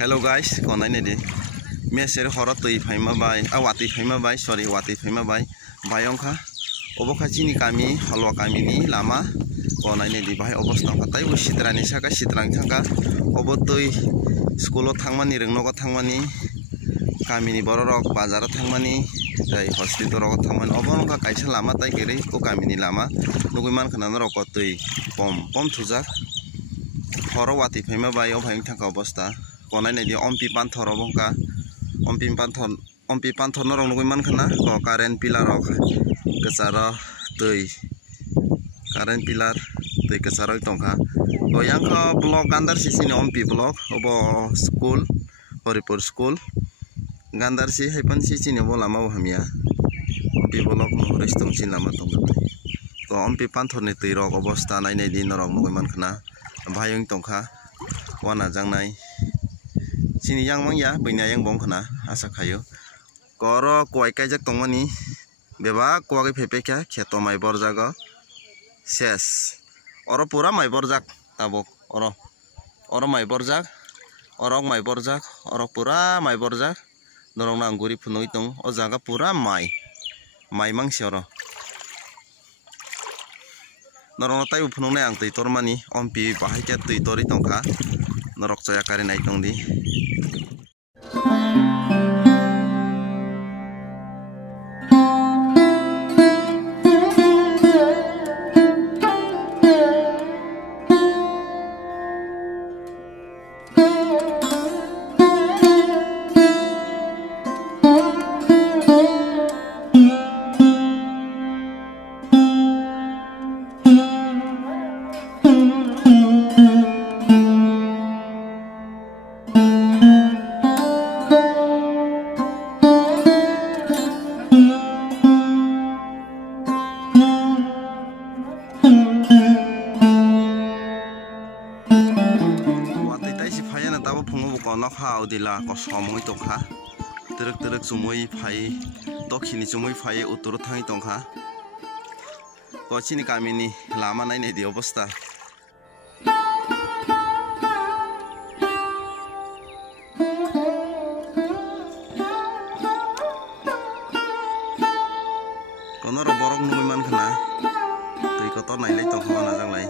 Hello guys, konai ne di. Meser horot tui phaima bai, wati phaima bai, sorry wati phaima bai. Bayong kha, obo kha chini kami, halwa kami ni lama. Konai ne di bahai obostang khatai u sitrani saka sitrang thangka. Obo tui skulo thangmani rengnogo thangmani. Kami ni bororok bazar thangmani. Jai hospital rok thangmani. Obo nongkha kaisa lama tai kiri ko kami ni lama. Nugui man khana rok tui pom thujak. Horo wati phaima bai o bhaing thangka obosta. Konai ne di ompi panthor obongka ompi panthor no rong nugui man khana ko current pillar rok kesaro tui current pillar tui kesaro tongkha ko yangkha block gandar sisi ni ompi block obo school Horipur school gandar si haipan sisi ni obo lama o hamia ompi block no restong sin lama tongka ko ompi panthor ni tui rok obosta nai nei di norok nugui man khana bhayung tongkha wana jangnai sini yang mangya bina yang bong khana asa khayo koro koi kaijak tongmani beba koage phepekha kheto mai borjago ses oro pura mai borjak tabok oro mai borjak orok mai borjak oro pura mai borjak norong na anguri phunoi tong o jaga pura mai mangsi oro norong tai phunong nai ang tei tormani ompi bahai kya tei tori tongkha norok chaya kari nai tongdi nok hau dila ko somoi tongkha terek sumoi phai dokhini sumoi phai uttor thangi tongkha ko chini kamini lama nai nei di obosta kono ro borok nui man khana tui ko tor nai lai tongkha na janglai